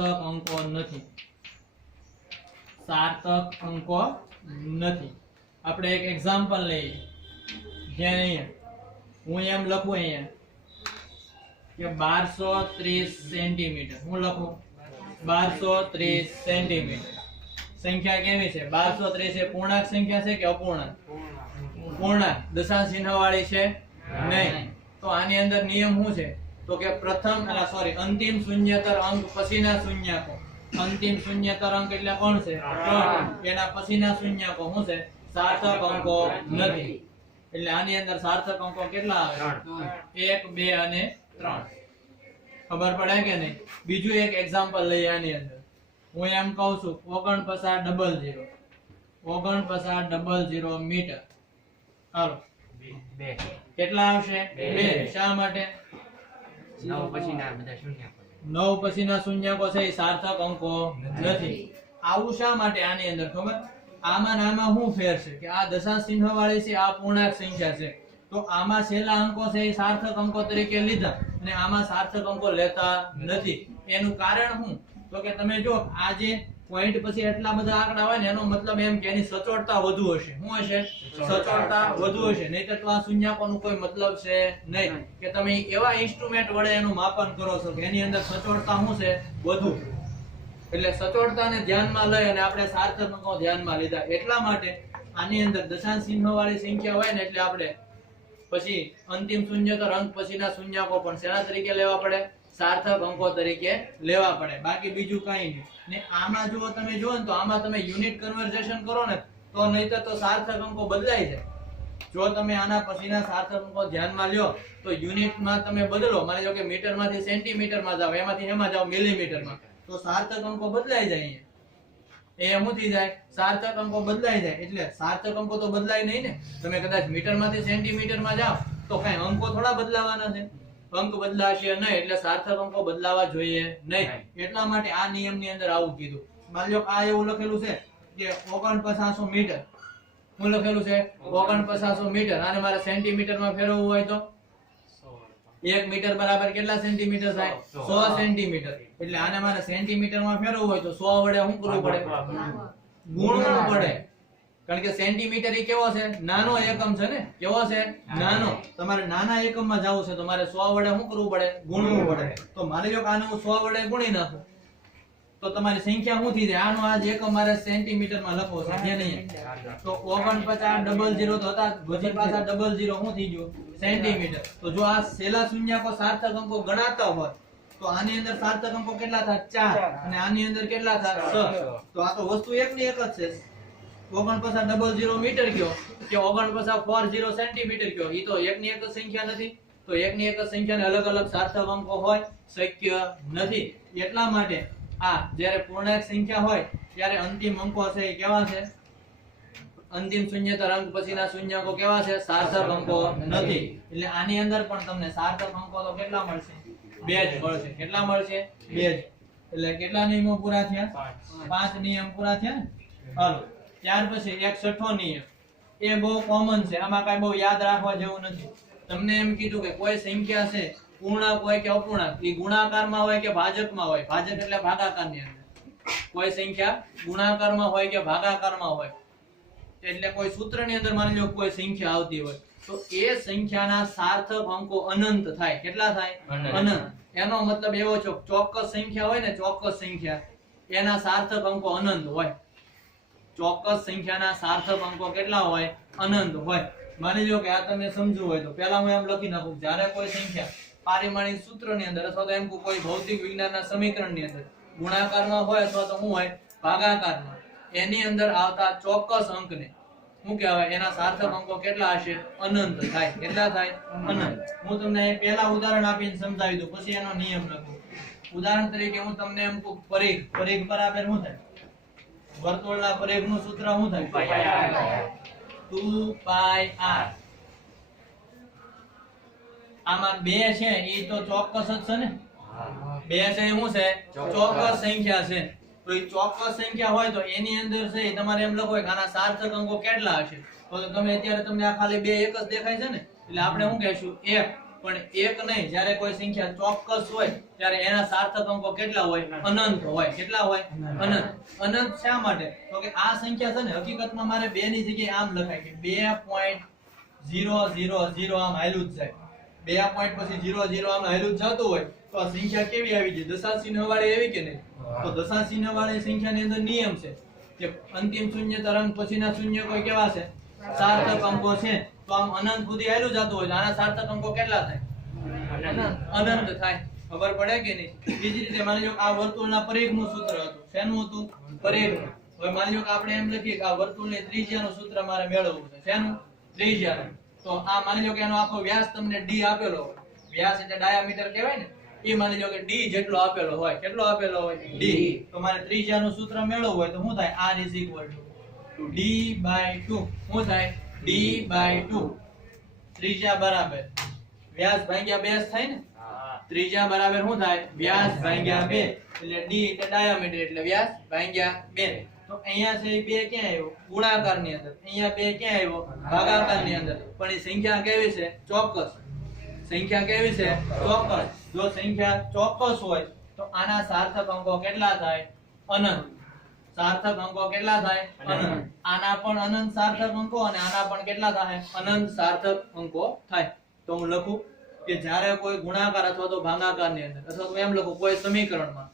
અંકો નથી. આપણે એક એક્ઝામ્પલ લઈએ. જ્યાં અહીંયા હું એમ લખું અહીંયા કે 1230 સેન્ટીમીટર. હું લખું 1230 સેન્ટીમીટર. સંખ્યા કેવી છે? 1230 એ પૂર્ણાંક સંખ્યા છે કે અપૂર્ણાંક? પૂર્ણાંક. દશાંશ ચિહ્ન વાળી છે નહીં. તો આની અંદર નિયમ શું છે? તો કે અંતિમ શૂન્યતર અંક પછીના શૂન્યાંકો. અંતિમ શૂન્યતર અંક એટલે કોણ છે? 3. એના પછીના શૂન્યાંકો શું છે? સાર્થક અંકો નથી. એટલે આની અંદર સાર્થક અંકો કેટલા આવે? 1 2 અને 3. ખબર પડે કે નહીં? બીજું એક એક્ઝામ્પલ લઈએ. આની અંદર હું એમ કહું છું 4900 મીટર. હાલો કેટલા આવશે? 2. શા માટે? 9 પછીના શૂન્યાંકો છે એ સાર્થક અંકો નથી. આવું શા માટે? આની અંદર ખબર? આમાં શું ફેર છે કે આ દશાંશ ચિહ્ન વાળી છે, આ પૂર્ણાંક સંખ્યા છે. તો આમાં છેલ્લા અંકો છે એ સાર્થક અંકો તરીકે લીધા અને આમાં સાર્થક અંકો લેતા નથી. એનું કારણ શું? તો કે તમે જો આ જે પોઈન્ટ પછી એટલા બધા આંકડા હોય ને એનો મતલબ એમ કે એની સચોટતા વધુ હશે. શું હશે? સચોટતા વધુ હશે. નહીંતર તો આ શૂન્યાંકોનો કોઈ મતલબ છે નહીં કે તમે એવા ઇન્સ્ટ્રુમેન્ટ વડે એનું માપન કરો છો કે એની અંદર સચોટતા શું છે? વધુ. એટલે સચોટતાને ધ્યાનમાં લઈ અને આપણે સાર્થક અંકો ધ્યાનમાં લીધા. એટલા માટે આની અંદર દશાંશ ચિહ્ન વાળી સંખ્યા હોય ને એટલે આપણે પછી અંતિમ શૂન્યતર અંક પછીના શૂન્યાંકો પણ શેના તરીકે લેવા પડે? સાર્થક અંકો તરીકે લેવા પડે. બાકી બીજું કાંઈ નહીં. ને આમાં જો તમે જુઓ ને તો આમાં તમે યુનિટ કન્વર્ઝેશન કરો ને તો નહીતર તો સાર્થક અંકો બદલાઈ જાય. જો તમે આના પછીના સાર્થક અંકો ધ્યાનમાં લ્યો તો યુનિટમાં તમે બદલો. માની લો કે મીટરમાંથી સેન્ટીમીટરમાં જાવ, એમાંથી એમાં જાવ મિલીમીટરમાં, તો સાર્થક અંકો બદલાઈ જાય. એ શું થઈ જાય? સાર્થક અંકો બદલાઈ જાય. એટલે સાર્થક અંકો તો બદલાય નહીં ને. તમે કદાચ મીટરમાંથી સેન્ટીમીટરમાં જાવ તો કઈ અંકો થોડા બદલાવાના છે? અંક બદલાશે નહીં. એટલે સાર્થક અંકો બદલાવા જોઈએ નહીં. એટલા માટે આ નિયમની અંદર આવું કીધું. માની લો આ એવું લખેલું છે કે 4900 મીટર. શું લખેલું છે? 4900 મીટર. આને મારે સેન્ટીમીટરમાં ફેરવવું હોય તો 1 મીટર બરાબર કેટલા સેન્ટીમીટર થાય? 100 સેન્ટીમીટર. એટલે આને મારે સેન્ટીમીટરમાં ફેરવવું હોય તો 100 વડે શું કરવું પડે? ગુણવું પડે. કારણ કે સેન્ટીમીટર એ કેવો છે? નાનો એકમ છે ને. કેવો છે? નાનો. તમારે નાના એકમમાં જવું છે તો મારે 100 વડે શું કરવું પડે? ગુણવું પડે. તો માની લો કે આને હું 100 વડે ગુણી નાખું તો તમારી સંખ્યા શું થઈ જાય? આનો આ જે એકમ મારે સેન્ટીમીટરમાં લખવો છે કે નહીં? તો 4900 તો હતા, પછી પાછા 00 શું થઈ ગયું? સેન્ટીમીટર. તો જો આ છેલ્લા શૂન્યાંકો સાર્થક અંકો ગણાતા હોય તો આની અંદર સાર્થક અંકો કેટલા થાય? 4. અને આની અંદર કેટલા થાય? 6. તો આ તો વસ્તુ એક ની એક જ છે. 4900 મીટર કયો કે 4940 સેન્ટીમીટર કયો, ઈ તો એકની એક જ સંખ્યા નથી. તો એકની એક જ સંખ્યાને અલગ અલગ સાર્થક અંકો હોય શક્ય નથી. એટલા માટે આ જ્યારે પૂર્ણાંક સંખ્યા હોય ત્યારે અંતિમ અંકો છે એ કેવા છે? અંતિમ શૂન્યતર અંક પછીના શૂન્યાંકો કેવા છે? સાર્થક અંકો નથી. એટલે આની અંદર પણ તમને સાર્થક અંકો તો કેટલા મળશે? 2 જ મળશે. કેટલા મળશે? 2 જ. એટલે કેટલા નિયમો પૂરા થયા? 5 નિયમ પૂરા થયા ને. હાલો, ત્યાર પછી એક છઠ્ઠો નિયમ. એ બહુ કોમન છે, આમાં કાંઈ બહુ યાદ રાખવા જેવું નથી. તમને એમ કીધું કે કોઈ સંખ્યા છે પૂર્ણાંક હોય કે અપૂર્ણાંક, એ ગુણાકારમાં હોય કે ભાજકમાં હોય. ભાજક એટલે ભાગાકારની અંદર. કોઈ સંખ્યા ગુણાકારમાં હોય કે ભાગાકારમાં હોય, એટલે કોઈ સૂત્રની અંદર માની લો કોઈ સંખ્યા આવતી હોય તો એ સંખ્યાના સાર્થક અંકો અનંત થાય. કેટલા થાય? અનંત. એનો મતલબ એવો છે ચોક્કસ સંખ્યા હોય ને, ચોક્કસ સંખ્યા એના સાર્થક અંકો અનંત હોય. ચોક્કસ સંખ્યાના સાર્થક અંકો કેટલા હોય? અનંત હોય. માની લો કે આ તમે સમજવું હોય તો પહેલા હું એમ લખી નાખું, જ્યારે કોઈ સંખ્યા પારિમાણિક સૂત્રની અંદર અથવા તો એમ કોઈ ભૌતિક વિજ્ઞાનના સમીકરણની અંદર ગુણાકારમાં હોય અથવા તો શું હોય? ભાગાકારમાં, એની અંદર આવતા ચોક્કસ અંકને શું કહેવાય? એના સાર્થક અંકો કેટલા હશે? અનંત થાય. કેટલા થાય? અનંત. હું તમને પહેલા ઉદાહરણ આપીને સમજાવી દઉં, પછી એનો નિયમ લખું. ઉદાહરણ તરીકે હું તમને એમ કહું પરિઘ. પરિઘ બરાબર શું થાય? વર્તુળના પરિઘનું સૂત્ર શું થાય? 2πr. આમાં 2 છે એ તો ચોક્કસ જ છે ને. 2 છે એ શું છે? ચોક્કસ સંખ્યા છે. તો એ ચોક્કસ સંખ્યા હોય તો એની અંદર છે તમારે એમ લખો કે આના સાર્થક અંકો કેટલા હશે. તો તમે અત્યારે તમને આ ખાલી 2 એક જ દેખાય છે ને, એટલે આપણે શું કહીશું? 1. પણ 1 નહીં, જ્યારે કોઈ સંખ્યા ચોક્કસ હોય ત્યારે એના સાર્થક અંકો કેટલા હોય? અનંત હોય. કેટલા હોય? અનંત. અનંત શા માટે? તો કે આ સંખ્યા છે ને હકીકતમાં મારે 2 ની જગ્યાએ આમ લખાય કે 2.000 આમ હાલ્યું જ જાય. 2 પોઈન્ટ પછી 0 આમ હાલ્યું જ જતું હોય તો આ સંખ્યા કેવી આવી છે? દશાંશ વાળી એવી કે નહીં? તો દશાંશ વાળી સંખ્યાની અંદર નિયમ છે કે અંતિમ શૂન્યતર અંક પછીના શૂન્ય કોઈ કેવા છે? સાર્થક અંકો છે. તો આમ અનંત સુધી હાલ્યું જતું હોય તો આના સાર્થક અંકો કેટલા થાય? અનંત થાય. ખબર પડે કે નહીં? બીજી રીતે માની લો આ વર્તુળના પરિઘનું સૂત્ર હતું. શેનું હતું? પરિઘનું. હવે માની લો કે આપણે એમ લખીએ કે આ વર્તુળની ત્રિજ્યાનું સૂત્ર મારે મેળવવું છે. શેનું? ત્રિજ્યાનું. તો આ માની લો કે એનો આખો વ્યાસ તમને d આપેલો હોય. વ્યાસ એટલે ડાયામીટર કહેવાય ને. એ માની લો કે d જેટલો આપેલો હોય. કેટલો આપેલો હોય? d. તો મારે ત્રિજ્યાનું સૂત્ર મેળવવું હોય તો શું થાય? r = d/2. શું થાય? d/2. ત્રિજ્યા બરાબર વ્યાસ ભાગ્યા બેઝ થાય ને. ત્રિજ્યા બરાબર શું થાય? વ્યાસ ભાગ્યા 2. એટલે d એટલે ડાયામીટર એટલે વ્યાસ ભાગ્યા 2. તો અહીંયા છે 2 ક્યાં આવ્યો? ગુણાકારની અંદર. અહીંયા 2 ક્યાં આવ્યો? ભાગાકારની અંદર. પણ એ સંખ્યા કેવી છે? ચોક્કસ. સંખ્યા કેવી છે? ચોક્કસ. જો સંખ્યા ચોક્કસ હોય તો આના સાર્થક અંકો કેટલા થાય? અનંત. સાર્થક અંકો કેટલા થાય? અનંત. આના પણ અનંત સાર્થક અંકો અને આના પણ કેટલા થાય? અનંત સાર્થક અંકો થાય. તો હું લખું કે જ્યારે કોઈ ગુણાકાર અથવા તો ભાગાકારની અંદર અથવા તો એમ લખું કોઈ સમીકરણમાં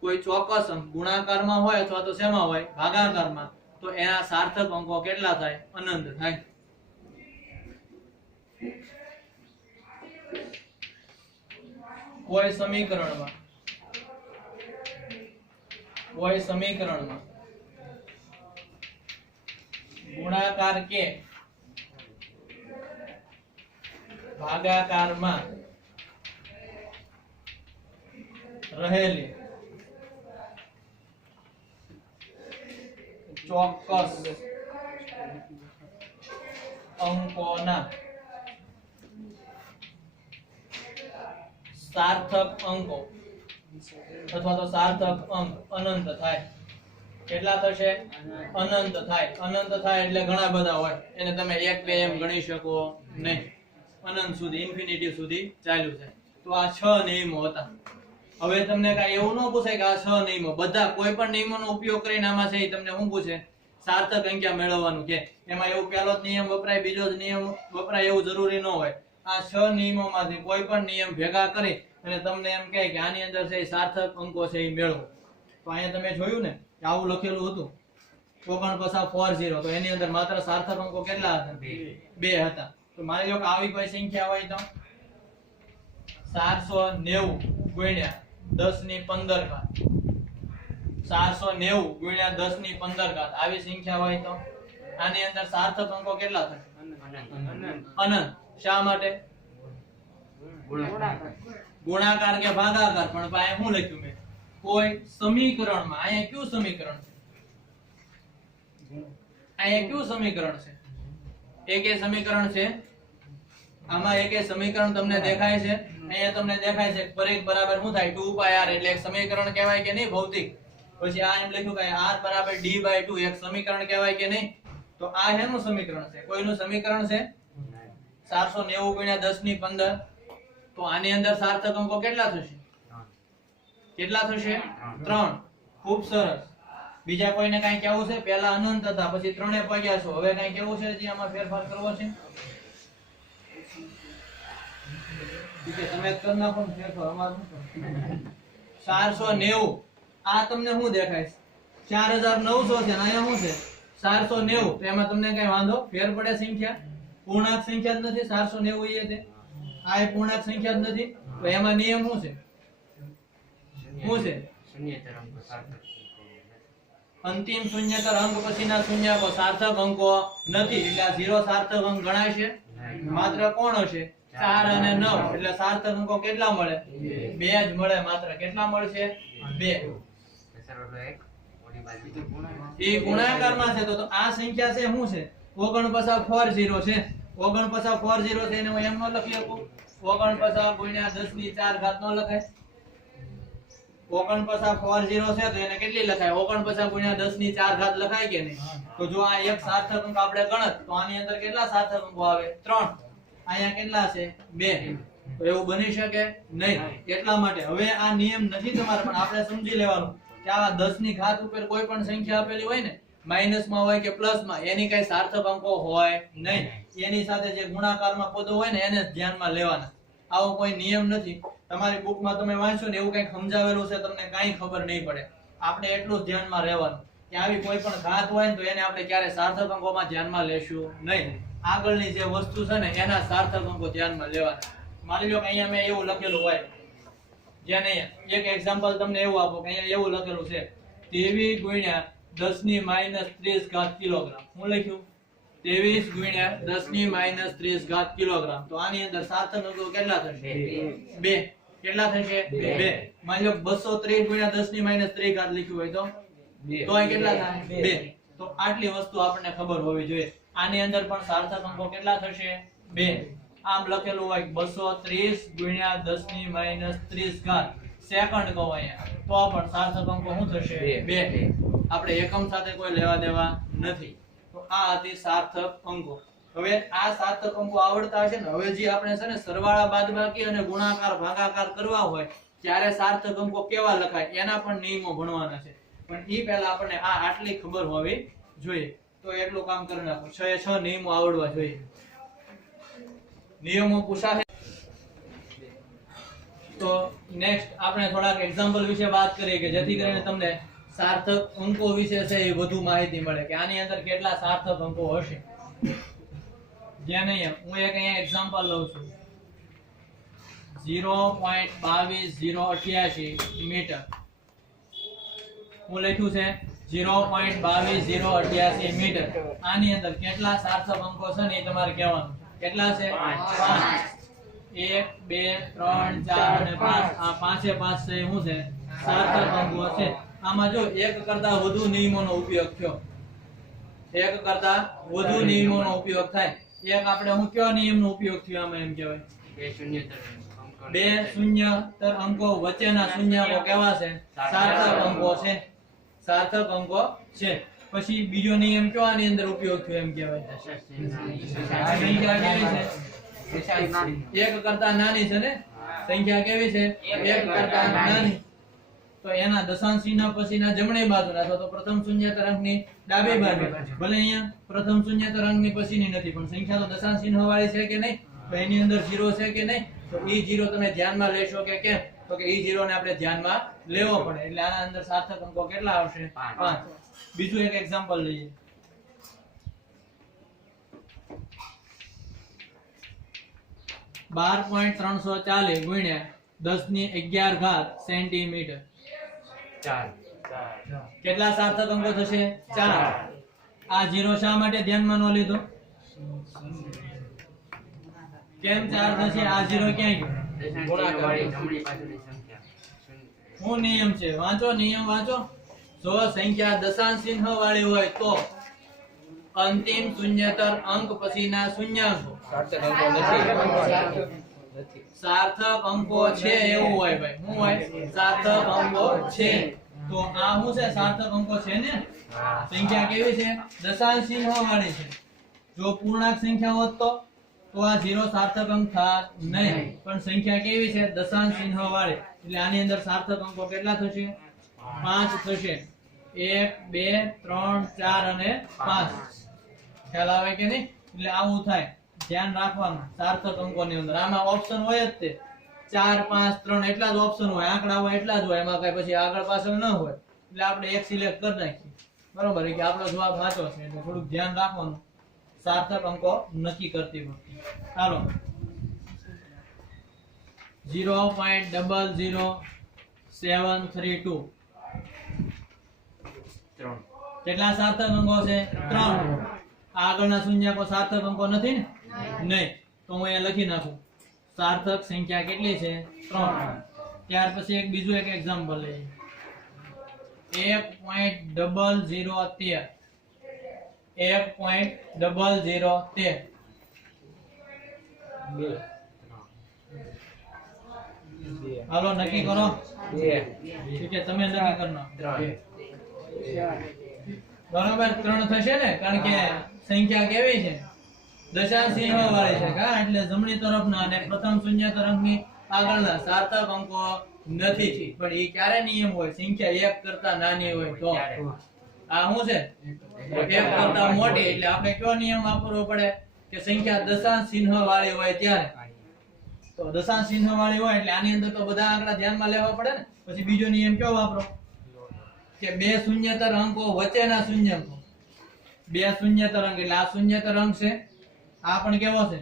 કોઈ ચોક્કસ અંક ગુણાકારમાં હોય અથવા તો શેમાં હોય? ભાગાકારમાં. તો એના સાર્થક અંકો કેટલા થાય? અનંત થાય. કોઈ સમીકરણમાં ગુણાકાર કે ભાગાકારમાં રહેલી ચોક્કસ અંકોના સાર્થક અંકો અથવા તો સાર્થક અંક અનંત થાય. કેટલા થશે? અનંત થાય. અનંત થાય એટલે ઘણા બધા હોય, એને તમે 1 2 એમ ગણી શકો નહીં. અનંત સુધી, ઇન્ફિનિટી સુધી ચાલ્યું છે. તો આ 6 નિયમો હતા. હવે તમને કાંઈ એવું ન પૂછાય કે આ 6 નિયમો બધા કોઈ પણ નિયમોનો ઉપયોગ કરીને આમાં છે તમને શું પૂછે? સાર્થક અંક મેળવવાનું કે એમાં એવું પહેલો જ નિયમ વપરાય બીજો જ નિયમ વપરાય એવું જરૂરી ન હોય. આ 6 નિયમોમાંથી કોઈ પણ નિયમ ભેગા કરી અને તમને એમ કહે કે આની અંદર છે સાર્થક અંકો છે એ મેળવો. તો અહીંયા તમે જોયું ને કે આવું લખેલું હતું 4940. તો એની અંદર માત્ર સાર્થક અંકો કેટલા હતા? 2 હતા. તો માની લો કે આવી કોઈ સંખ્યા હોય તો 490 ગુણ્યા 10 ની 15 ઘાત. 490 ગુણ્યા 10 ની 15 ઘાત આવી સંખ્યા હોય તો આની અંદર સાર્થક અંકો કેટલા થશે? અનંત. શા માટે? ગુણાકાર કે ભાગાકાર. પણ ભાઈ શું લખ્યું મેં? કોઈ સમીકરણમાં અહીંયા કયું સમીકરણ છે? અહીંયા કયું સમીકરણ છે? એકે સમીકરણ છે. આમાં એકે સમીકરણ તમને દેખાય છે. અહીંયા તમને દેખાય છે પરિઘ બરાબર શું થાય? 2πr એટલે એક સમીકરણ કહેવાય કે નહીં ભૌતિક? પછી આ એમ લખ્યું કે r બરાબર d/2 એક સમીકરણ કહેવાય કે નહીં? તો આ શેનું સમીકરણ છે? કોઈનું સમીકરણ છે? 490 ગુણ્યા 10 ની 15. તો આની અંદર સાર્થક અંકો કેટલા થશે? કેટલા થશે? 3. ખૂબ સરસ. બીજા કોઈને કાઈ કહેવું છે? પહેલા અનંત હતા, પછી 3 પગ્યા છો, હવે કાઈ કહેવું છે? જે આમાં ફેરફાર કરવો છે? ઠીક છે, તમે કરી નાખો ને ફેરફાર. અમાર શું 490 આ તમને શું દેખાય છે? 4900 છે ને અહીંયા શું છે? 490. તો એમાં તમને કઈ વાંધો ફેર પડે? સંખ્યા પૂર્ણાંક સંખ્યા જ નથી. 490 એ છે, આ એ પૂર્ણાંક સંખ્યા જ નથી. તો એમાં નિયમ શું છે? શું છે? અંતિમ શૂન્યતર અંક પછીના શૂન્યકો સાર્થક અંકો નથી. એટલે આ 0 સાર્થક અંક ગણાશે? માત્ર કોણ હશે? 4 અને 9. એટલે સાર્થક અંકો કેટલા મળે? 2 જ મળે. માત્ર કેટલા મળશે? 2. એ ગુણાકારમાં છે. તો આ સંખ્યા છે શું છે? 4940 છે. 4940 છે એને હું એમ ન લખી શકું? 49 ગુણ્યા 10 ની 4 ઘાત નો લખાય? 4940 છે તો એને કેટલી લખાય? 49 ગુણ્યા 10 ની 4 ઘાત લખાય કે નહીં? તો જો આ એક સાર્થક અંક આપણે ગણત તો આની અંદર કેટલા સાર્થક અંકો આવે? 3. અહીંયા કેટલા છે? 2. તો એવું બની શકે નહીં. એટલા માટે હવે આ નિયમ નથી તમારે, પણ આપણે સમજી લેવાનું કે આ 10 ની ઘાત ઉપર કોઈ પણ સંખ્યા આપેલી હોય ને, માઈનસમાં હોય કે પ્લસમાં, એની કઈ સાર્થક અંકો હોય નહીં. એની સાથે જે ગુણાકારમાં પદો હોય ને એને જ ધ્યાનમાં લેવાના. આવો કોઈ નિયમ નથી. તમારી બુકમાં તમે વાંચો ને એવું કંઈક સમજાવેલું છે, તમને કાંઈ ખબર નહીં પડે. આપણે એટલું જ ધ્યાનમાં રહેવાનું કે આવી કોઈ પણ ઘાત હોય ને તો એને આપણે ક્યારે સાર્થક અંકોમાં ધ્યાનમાં લેશું નહીં. આગળની જે વસ્તુ છે ને એના સાર્થક અંકો ધ્યાનમાં લેવાના. માની લો કે અહીંયા મેં એવું લખેલું હોય, જેને એક એક્ઝામ્પલ તમને એવું આપો કે અહીંયા એવું લખેલું છે 23 ગુણ્યા 10 ની -30 ઘાત કિલોગ્રામ. હું લખ્યું 23 ગુણ્યા 10 ની -30 ઘાત કિલોગ્રામ. તો આની અંદર સાર્થક અંકો કેટલા થશે? 2. કેટલા થશે? 2. માની લો 230 ગુણ્યા 10 ની -3 ઘાત લખ્યું હોય તો અહીં કેટલા થાય? 2. તો આટલી વસ્તુ આપણને ખબર હોવી જોઈએ. આની અંદર પણ સાર્થક અંકો કેટલા થશે? 2. આમ લખેલું હોય 230 ગુણ્યા 10 ની -30 ઘાત સેકન્ડ કહો અહીંયા, તો પણ સાર્થક અંકો શું થશે? 2. આપણે એકમ સાથે કોઈ લેવા દેવા નથી. તો આ હતી સાર્થક અંકો. હવે આ સાર્થક અંકો આવડતા હશે ને, હવે જે આપણે છે ને સરવાળા બાદબાકી અને ગુણાકાર ભાગાકાર કરવા હોય ત્યારે સાર્થક અંકો કેવા લખાય એના પણ નિયમો ભણવાના છે. પણ ઈ પહેલા આપણને આ આટલી ખબર હોવી જોઈએ. તો એટલું કામ કરી નાખો. 6 એ 6 નિયમો આવડવા જોઈએ. નિયમો પૂછાશે તો નેક્સ્ટ આપણે થોડાક એક્ઝામ્પલ વિશે વાત કરીએ કે જેથી કરીને તમને સાર્થક અંકો વિશે છે એ વધુ માહિતી મળે કે આની અંદર કેટલા સાર્થક અંકો હશે. જ્યાં નહીં હું એક અહીંયા એક્ઝામ્પલ લઉં છું 0.22088 મીટર. હું લખ્યું છે 0.22088 મીટર. આની અંદર કેટલા સાર્થક અંકો છે ને એ તમારે કહેવાનું. કેટલા છે? 5. 1 2 3 4 અને 5. આ 5 એ 5 છે શું છે? સાર્થક અંકો છે. આમાં જો એક કરતા વધુ નિયમોનો ઉપયોગ થયો, એક કરતા વધુ નિયમોનો ઉપયોગ થાય. એક આપણે હું કયો નિયમનો ઉપયોગ થયો આમાં એમ કહેવાય? 2 શૂન્યતર અંકો વચ્ચેના શૂન્યાંકો કેવા છે? સાર્થક અંકો છે. સાર્થક અંકો છે. પછી બીજો નિયમ કયો આની અંદર ઉપયોગ થયો એમ કહેવાય? સંખ્યા કેવી છે? એક કરતા નાની છે ને સંખ્યા? કેવી છે? એક કરતા નાની. તો એના દશાંશ ચિહ્ન પછીના જમણી બાજુના અથવા તો પ્રથમ શૂન્યતર અંકની ડાબી બાજુ. ભલે અહીંયા પ્રથમ શૂન્યતર અંકની પછીની નથી પણ સંખ્યા તો દશાંશ ચિહ્ન વાળી છે કે નહીં? તો એની અંદર 0 છે કે નહીં? તો એ 0 તમે ધ્યાનમાં લેશો કે કેમ? તો કે એ 0 ને આપણે ધ્યાનમાં લેવો પડે. એટલે આના અંદર સાર્થક અંકો કેટલા આવશે? 5. બીજું એક એક્ઝામ્પલ લઈએ. 12.340 ગુણ્યા 10 ની 11 ઘાત સેન્ટીમીટર. 4. કેટલા સાર્થક અંકો થશે? 4. આ 0 શા માટે ધ્યાનમાં ન લીધો? કેમ 4 થશે? આ 0 ક્યાં ગયો? શું નિયમ છે? વાંચો, નિયમ વાંચો. જો સંખ્યા દશાંશ ચિહ્ન વાળી હોય તો અંતિમ શૂન્યતર અંક પછીના શૂન્યાંકો સાર્થક અંકો છે એવું હોય ભાઈ. શું હોય? સાર્થક અંકો છે. તો આ શું છે? સાર્થક અંકો છે ને. સંખ્યા કેવી છે? દશાંશ ચિહ્ન વાળી છે. જો પૂર્ણાંક સંખ્યા હોત તો આ 0 સાર્થક અંક થાત નહીં. પણ સંખ્યા કેવી છે? દશાંશ ચિહ્ન વાળી. એટલે આની અંદર સાર્થક અંકો કેટલા થશે? 5 થશે. 1 2 3 4 અને 5. ખ્યાલ આવે કે નહીં? એટલે આવું થાય. ધ્યાન રાખવાનું સાર્થક અંકોની અંદર. આમાં ઓપ્શન હોય જ તે 4 5 3 એટલા જ ઓપ્શન હોય. આંકડા હોય એટલા જ હોય. એમાં કઈ પછી આગળ પાછળ ન હોય. એટલે આપણે એક સિલેક્ટ કરી નાખીએ. બરોબર કે આપણો જવાબ સાચો છે. એટલે થોડુંક ધ્યાન રાખવાનું સાર્થક અંકો નક્કી કરતી વખતે. ચાલો 0.00732 કેટલા સાર્થક અંકો છે? 3. આગળના શૂન્યાંકો સાર્થક અંકો નથી ને? નહીં. તો હું અહીંયા લખી નાખું સાર્થક સંખ્યા કેટલી છે? 3. ત્યાર પછી એક બીજું એક એક્ઝામ્પલ લઈએ. 1.0013 1.0013 હાલો નક્કી કરો. ઠીક છે, તમે નક્કી કરનો. બરાબર 3 થશે ને? કારણ કે સંખ્યા કેવી છે? દશાંશ ચિહ્ન વાળી છે. એટલે જમણી તરફના અને પ્રથમ શૂન્ય તરફની આગળના સાર્થક અંકો નથી. પણ એ ક્યારે નિયમ હોય? સંખ્યા 1 કરતા નાની હોય તો. આ શું છે? 1 કરતા મોટી. એટલે આપણે કયો નિયમ વાપરવો પડે? કે સંખ્યા દશાંશ ચિહ્ન વાળી હોય ત્યારે. તો દશાંશ ચિહ્ન વાળી હોય એટલે આની અંદર તો બધા આંકડા ધ્યાનમાં લેવા પડે ને. પછી બીજો નિયમ કયો વાપરો? કે બે શૂન્યતર અંકો વચ્ચેના શૂન્યાંકો. બે શૂન્યતર અંક એટલે આ શૂન્યતર અંક છે. આ પણ કેવો છે?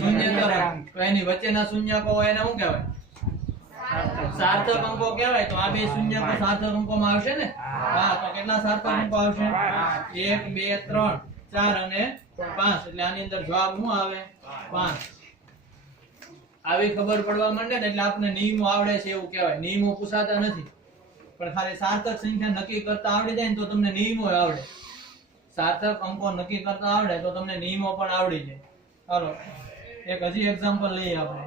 શૂન્યતર અંક. તો એની વચ્ચેના શૂન્યાંકો હોય એને શું કહેવાય? સાર્થક અંકો કહેવાય. તો આ બે શૂન્યાંકો સાર્થક અંકોમાં આવશે ને? હા. તો કેટલા સાર્થક અંકો આવશે? 1 2 3 4 અને 5. એટલે આની અંદર જવાબ શું આવે? 5. આવી ખબર પડવા માંડે ને એટલે આપણે નિયમો આવડે છે એવું કહેવાય. નિયમો પૂછાતા નથી. પણ ખાલી સાર્થક સંખ્યા નક્કી કરતા આવડી જાય ને તો તમને નિયમો આવડે. સાર્થક અંકો નક્કી કરતા આવડે તો તમને નિયમો પણ આવડી જાય. ચાલો એક હજી એક્ઝામ્પલ લઈએ આપણે.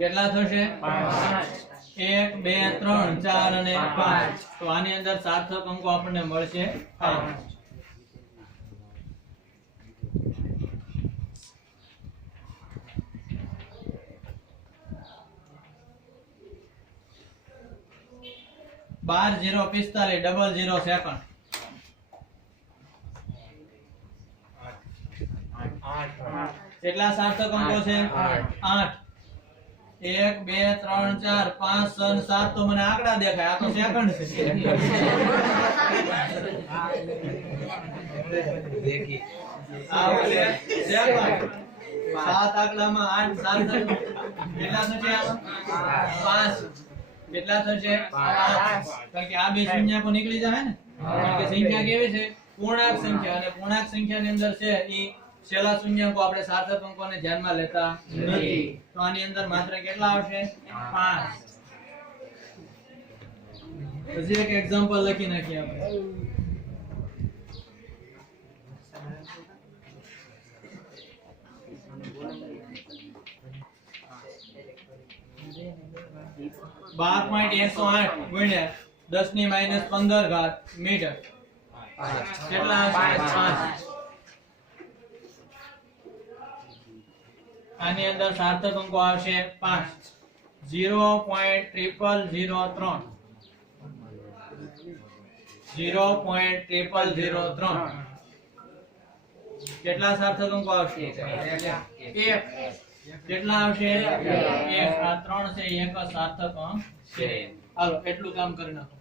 કેટલા થશે? 1 2 3 4 અને 5. તો આની અંદર સાર્થક અંકો આપણને મળશે 5. બાર 0 45 00 સેકન્ડ. 8 કેટલા સાર્થક અંકો છે? 8. 1 2 3 4 5 6 7 તો મને આંકડા દેખાય. આ તો સેકન્ડ છે. દેખી આ ઓલે સેકન્ડ. 7 આંકડામાં 8 સાર્થક કેટલા થશે? 5. કેટલા થશે? 5. કારણ કે આ બે શૂન્યાંકો નીકળી જાય ને. કારણ કે સંખ્યા કેવી છે? પૂર્ણાંક સંખ્યા. અને પૂર્ણાંક સંખ્યાની અંદર છે ઈ છેલ્લા શૂન્યાંકો આપણે સાર્થક અંકોને ધ્યાનમાં લેતા નથી. તો આની અંદર માત્ર કેટલા આવશે? 5. હજી એક એક્ઝામ્પલ લખી નાખીએ આપણે. બાર 12.108 ગુણ્યા 10⁻15 મીટર. કેટલા આવશે? 5. આની અંદર સાર્થક અંકો આવશે 5. 0.0003 0.0003 કેટલા સાર્થક અંકો આવશે? 1. કેટલા આવશે? 1. આ 3 છે, 1 સાર્થક અંક છે. હાલો એટલું કામ કરી નાખો.